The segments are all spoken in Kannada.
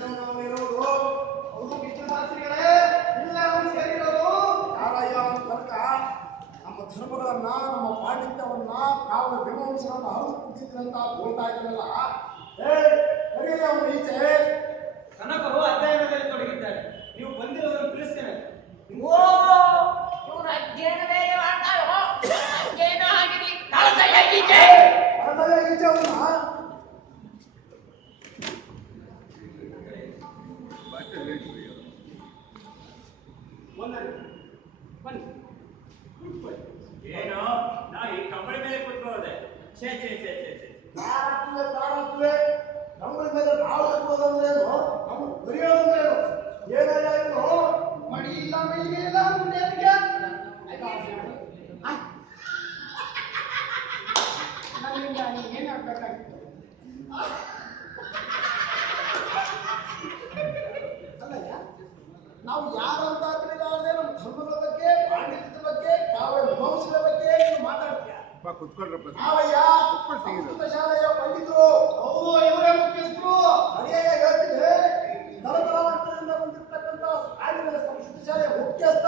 ಇರೋದು ಹೌದು ಕೃಷ್ಣಶಾಸ್ತ್ರಿಗಳೇ, ಇಲ್ಲ ಸೇರಿರೋದು ಯಾರಯ್ಯ ತನಕ ನಮ್ಮ ಧರ್ಮಗಳನ್ನ, ನಮ್ಮ ಪಾಂಡಿತ್ಯವನ್ನ, ಕಾವಲ ವಿಮರ್ಶನನ್ನ ಹರಿದು ಕುಟ್ಟಿದ್ರಂತ ಬೋಳ್ತಾ ಇದ್ರಲ್ಲ. ಕರೆಯಲಿ ಅವನು ಈಚೆ. ಕನಕರು ಅಧ್ಯಯನದಲ್ಲಿ ತೊಡಗಿದ್ದಾರೆ. ನೀವು ಬಂದಿರೋದನ್ನು ತಿಳಿಸ್ತೇನೆ. ಓ ಇವರು ಅಧ್ಯಯನ ಬೇರೆ ಮಾಡ್ತಾರೋ? ಅಧ್ಯಯನ ಆಗಿರಿ ಕಳಸಯ್ಯ ಈಚೆ ಅವನ ಏನು ನಾ ಈ ಕಂಬಳಿ ಮೇಲೆ ಕೂತ್ಕೊಳ್ಳೋದೆ? ಛೇ ಛೇ ಛೇ ಛೇ ಛೇ ಕಂಬಳಿ ಮೇಲೆ ನಾವು ಕೂತ್ಕೊಳ್ಳೋದಂದ್ರೇನು, ನಾವು ಬರೆಯೋದಂದ್ರೇನು? ಏನಲ್ಲ ಇವನು ಮಡಿ ಇಲ್ಲ, ಮೈಗೆ ಇಲ್ಲ, ಮುಂದೆ ನನ್ನಿಂದ ಏನಾಗಬೇಕಾಗಿತ್ತು? ಅಲ್ಲಯ್ಯ, ನಾವು ಯಾರಂತ ತಿಳಿದಾರದೆ ನಮ್ಮ ಧರ್ಮದ ಬಗ್ಗೆ, ಪಾಂಡಿತ್ಯದ ಬಗ್ಗೆ, ಕಾವ್ಯ ಮೀಮಾಂಸೆಯ ಬಗ್ಗೆ ಮಾತಾಡ್ತೀಯ. ನಾವಯ್ಯ ಸಂಸ್ಕೃತ ಶಾಲೆಯ ಪಂಡಿತರು. ಹೌದು, ಇವರೇ ಮುಖ್ಯಸ್ಥರು. ಅಡಿಯಾಗ ಹೇಳ್ತಿದ್ದೆ, ತಲತಲಾಂತರದಿಂದ ಬಂದಿರ್ತಕ್ಕಂಥ ಆಗಿನ ಸಂಸ್ಕೃತ ಶಾಲೆಯ ಮುಖ್ಯಸ್ಥ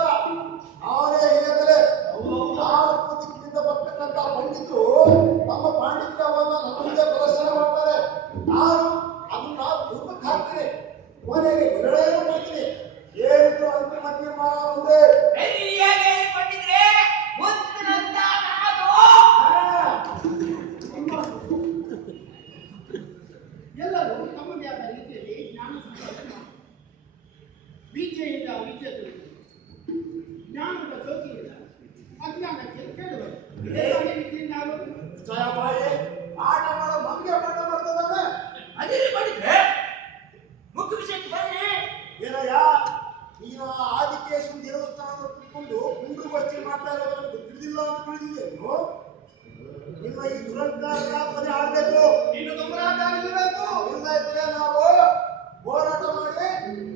ಅವರೇ ಹೇಳಿದರೆ, 4 ದಿಕ್ಕಿನಿಂದ ಬರ್ತಕ್ಕಂಥ ಪಂಡಿತರು ತಮ್ಮ ಪಾಂಡಿತ್ಯವನ್ನ ನನ್ನ ಮುಂದೆ ಪ್ರದರ್ಶನ ಮಾಡ್ತಾರೆ. ನಾನು ಅದನ್ನ ದುರ್ಗಕ್ಕೆ ಹಾಕ್ತೀನಿ, ಕೊನೆಗೆ ವಿರಳೆಯನ್ನು ಮಾಡ್ತೀನಿ. ಏನಿದ್ರು ಅಂತಿಮ ತೀರ್ಮಾನ ಒಂದೇ. ಎಲ್ಲರೂ ತಮ್ಮದೇ ಆದ ರೀತಿಯಲ್ಲಿ ಜ್ಞಾನ ಸಂಪಾದನೆ ವಿದ್ಯೆಯಿಂದ ವಿದ್ಯೆ ತಿಳಿದು ಜ್ಞಾನದ ಜ್ಯೋತಿಯಿಂದ ಅಜ್ಞಾನಕ್ಕೆ ಕೇಳುವರು. ವಿದ್ಯೆಯಿಂದ ಜಯಬಾಯಿ ಆಟ ಮಾಡೋ ನಮಗೆ ಪಾಠ ಬರ್ತದಲ್ಲ. ಅದೇ ಮಾಡಿದ್ರೆ ಮುಖ್ಯ ವಿಷಯಕ್ಕೆ ಬನ್ನಿ. ಏನಯ್ಯ, ನೀನು ಆದಿಕೇಶ್ವರ ದೇವಸ್ಥಾನದ ಕುತ್ಕೊಂಡು ಕುಂಡು ಬಚ್ಚಿ ಮಾಡ್ತಾ ಇರೋದನ್ನು ತಿಳಿದಿಲ್ಲ ಅಂತ ತಿಳಿದಿದ್ದೇನು? ನಿಮ್ಮ ಈ ದುರಂಕಾರ ಕೊನೆ ಆಗ್ಬೇಕು. ಇನ್ನು ಗಮನಾಟ ಆಗಬೇಕು. ಇಲ್ಲ ಇದ್ರೆ ನಾವು ಹೋರಾಟ ಮಾಡಿ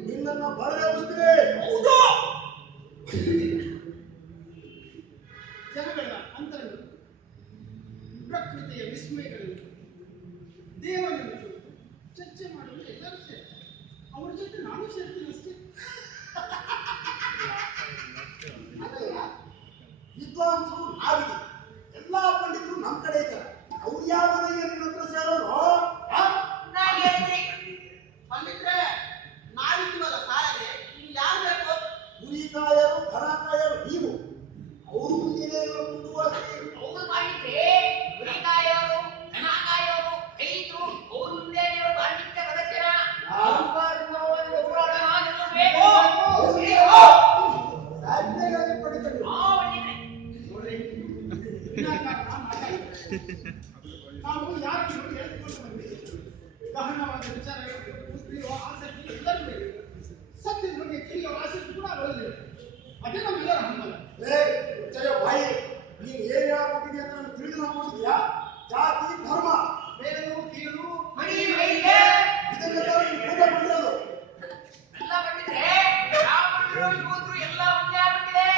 ನಿನ್ನನ್ನ ಬರದೇಬಿಸ್ತೀವಿ. ಹೌದು, ಜನಗಳ ಅಂತರಂಗ ಪ್ರಕೃತಿಯ ವಿಸ್ಮಯಗಳನ್ನು ದೇವರನ್ನು ಕುರಿತು ಚರ್ಚೆ ಮಾಡಲು ಎಲ್ಲರೂ ಸೇರ್ತಾರೆ. ಅವರ ಜೊತೆ ನಾನು ಸೇರ್ತೀನಿ ಅಷ್ಟೇ. ಅಲ್ಲಯ್ಯ, ವಿದ್ವಾಂಸರು ನಾವಿದೆ, ಎಲ್ಲಾ ಪಂಡಿತರು ನಮ್ಮ ಕಡೆ ಇದ್ದಾರೆ. ಅವ್ರು ಯಾವ ನಿನ್ನ ಹತ್ರ ಸೇರೋರು? ಬಂದಿದ್ರೆ ನಾವಿದ್ದೀವಲ್ಲ ಸಾರಿಗೆ, ಇನ್ನು ಯಾರು ಬೇಕು? ಗುರಿಕಾಯರು ಘನಕಾಯರು ನೀವು. ಅವರು ಮುಂದಿನ ಮುಂದುವರೆಸಿ ಅವ್ರು ಮಾಡಿದ್ರೆ ಗುರಿಕಾಯವರು, ಧನಕಾಯವರು, ರೈತರು ಅವ್ರ ಮುಂದೆ ಪಾಂಡಿತ್ಯ ಪ್ರದರ್ಶನ ಹೋರಾಟ ಮಾಡಬೇಕು. ರಾಜ್ಯಗಳಲ್ಲಿ ಪಡಿತಾರೆ. ನೋಡ್ರಿ, ವಿನಾಕಾರಣ ಮಾತಾಡಿದ್ರೆ ನಾವು ಯಾಕೆ ಹೇಳ್ಕೊಂಡು ಬಂದಿದ್ದೀವಿ? ಗಹನವಾದ ವಿಚಾರಗಳು ತಿಳಿಯುವ ಆಸಕ್ತಿ ಎಲ್ಲರಿಗೂ ಇದೆ. ಸತ್ಯದ ಬಗ್ಗೆ ತಿಳಿಯುವ ಆಸಕ್ತಿ ಕೂಡ ಅವರಲ್ಲಿ. ಅದೇ ನಮ್ಮೆಲ್ಲರ ಹಂಬಲ. ಜಯ ಭಾಯಿ, ನೀನ್ ಏನ್ ಹೇಳ್ಕೊಟ್ಟಿದ್ಯಾ ಅಂತ ನಾನು ತಿಳಿದು ಅನ್ಕೊಂಡಿದ್ಯಾ? ಜಾತಿ ಧರ್ಮ ಮೇಲು ಕೀಳು ಮಡಿ ಮೈಲಿಗೆ ಇದನ್ನೆಲ್ಲ ನೀನು ಪೂಜೆ ಮಾಡಿರೋದು. ಎಲ್ಲ ಬಂದಿದ್ರೆ ಯಾವ ಕೂತ್ರು ಎಲ್ಲ ಒಂದೇ ಆಗ್ಬಿಟ್ಟಿದೆ.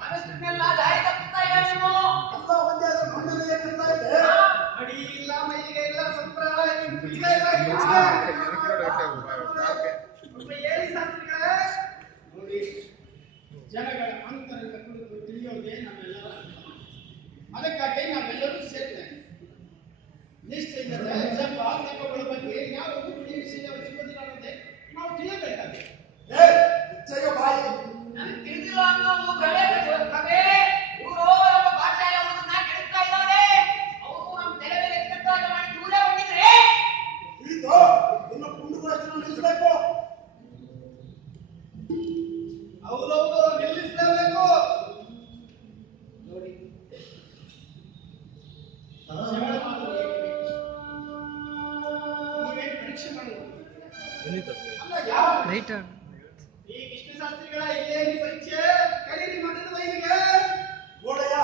ಮನಸ್ಸನ್ನೆಲ್ಲ ದಾರಿ ತಪ್ಪಿಸ್ತಾ ಇಲ್ಲ ನೀವು. ಎಲ್ಲ ಒಂದೇ ಆದ್ರೆ ಮಣ್ಣಲ್ಲಿ ಏನಿರ್ತಾ ಇದೆ? ಅಡಿ ಇಲ್ಲ, ಮೈಲಿಗೆ ಇಲ್ಲ, ಸಂಪ್ರದಾಯ ಇಲ್ಲ, ಹೇಳಿ ಶಾಸ್ತ್ರಿಗಳೇ. ನೋಡಿ, ಜನಗಳ ಅಂತರಂಗ ಕುರಿತು ತಿಳಿಯೋದೇ ನಮ್ಮೆಲ್ಲರ ಹಂಬಲ. ಅದಕ್ಕಾಗಿ ನಾವೆಲ್ಲರೂ ಸೇರ್ತೇವೆ. ನಿಶ್ಚಯತೆ ಜಪ ತಪಗಳ ಬಗ್ಗೆ ಯಾವತ್ತೂ ಬಿಡಿ ವಿಷಯ ಸಿಗೋದಿಲ್ಲ ಅನ್ನೋದೇ ನಾವು ತಿಳಿಯಬೇಕಾಗಿದೆ. ಜಯ ಭಾಯಿ, ನನಗೆ ತಿಳಿದಿಲ್ಲ ಅನ್ನೋದು ಕಲೆ ಇವರು ನಮ್ಮ ಭಾಷೆ ಅವ್ರನ್ನ ಕೆಡ್ತಾ ಇದ್ದಾರೆ. ಅವರು ನಮ್ಮ ತಲೆ ಮೇಲೆ ಕೆಟ್ಟಾಗ ಮಾಡಿ ದೂರ ಬಂದಿದ್ರೆ ತಿಳಿದು ಇನ್ನು ಕುಂಡು ಬಳಸಿ ನಿಲ್ಲಿಸಬೇಕು. ಹೌದೌದು, ನಿಲ್ಲಿಸಲೇಬೇಕು. ನೋಡಿ, ನೀವೇನು ಪರೀಕ್ಷೆ ಮಾಡೋದು? ಅಲ್ಲ, ಯಾವ ಈ ಕೃಷ್ಣಶಾಸ್ತ್ರಿಗಳ ಇಲ್ಲೇನಿ ಪರೀಕ್ಷೆ? ಕರೀರಿ ಮಠದ ವೈದಿಗೆ. ನೋಡಯ್ಯ,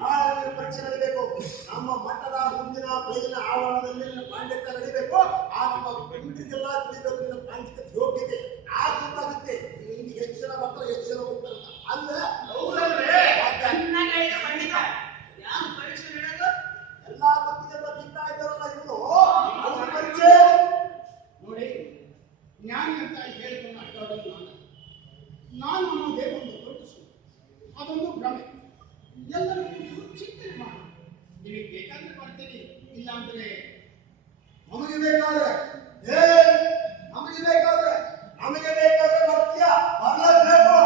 ನಾಳೆ ಪರೀಕ್ಷೆ ನಡೀಬೇಕು. ನಮ್ಮ ಮಠದ ಮುಂದಿನ ಬಯಲಿನ ಆವರಣದಲ್ಲಿ ಪಾಂಡಿತ್ಯ ನಡೀಬೇಕು. ಆ ನಮ್ಮ ಕುಂಡಿಗೆಲ್ಲ ತಿಳಿಬೇಕು. ನಿನ್ನ ಪಾಂಡಿತ್ಯ ಯೋಗ್ಯತೆ ಆಗ ಗೊತ್ತಾಗುತ್ತೆ. ನಿಮ್ಗೆ ಎಷ್ಟು ಜನ ಬರ್ತಾರೆ, ಎಷ್ಟು ಜನ ಹೋಗ್ತಾರೆ ಅಂತ. ಅಲ್ಲ ಹೌದಲ್ವೇ? ಚೆನ್ನಾಗಿ ಖಂಡಿತ ಯಾವ ಪರೀಕ್ಷೆ ನಡೆಯೋದು? ಎಲ್ಲಾ ಗೊತ್ತಿಗೆಲ್ಲ ಬಿಡ್ತಾ ಇದ್ದಾರಲ್ಲ ಇವರು, ಅವ್ರ ಪರೀಕ್ಷೆ. ನೋಡಿ, ಬೇಕಾದ್ರೆ ನಮಗೆ ಬೇಕಾದ್ರೆ ಬರ್ತೀಯ ಬರ್ಲೇಬೇಕು.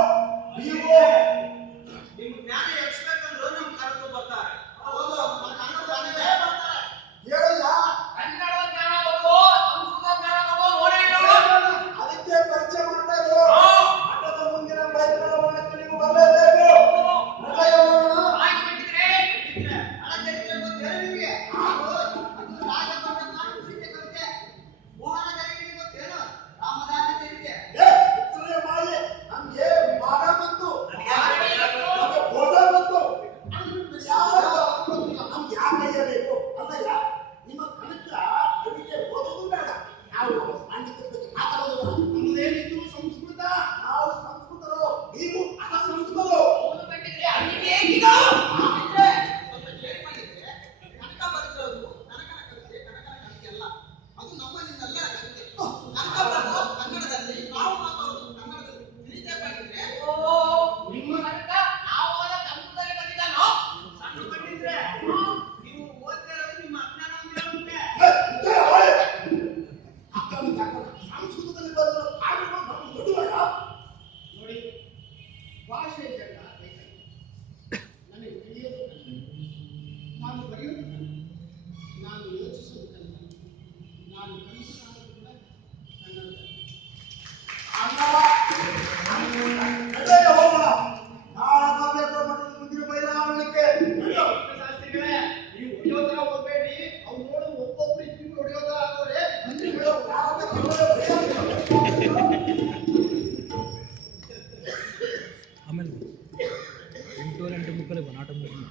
ನೀವು ನಿಮ್ಮ ಜ್ಞಾನ ಹೆಚ್ಚಬೇಕಂದ್ರು ನಮ್ ಕರೆದು ಬರ್ತಾರೆ. ಹೌದು, ನಮ್ಮ ಕನ್ನಡದಲ್ಲೇ ಬರ್ತಾರೆ. ಹೇಳಲ್ಲ ಕನ್ನಡ ಜ್ಞಾನ ಬಂದು ಸಂಸ್ಕೃತ ಜ್ಞಾನ ಬಂದು ನೋಡಿ ನಾವು ಅದಕ್ಕೆ ಪರಿಚಯ ಮಾಡ್ತಾ ಇದ್ರು. ಆಟದ ಮುಂದಿನ ಪ್ರಯತ್ನವನ್ನು ನೀವು ಬರಲೇಬೇಕು. ಆಮೇಲೆ 8 ಮುಕ್ಕಲೆ ನಾಟ ಮುಗಿದ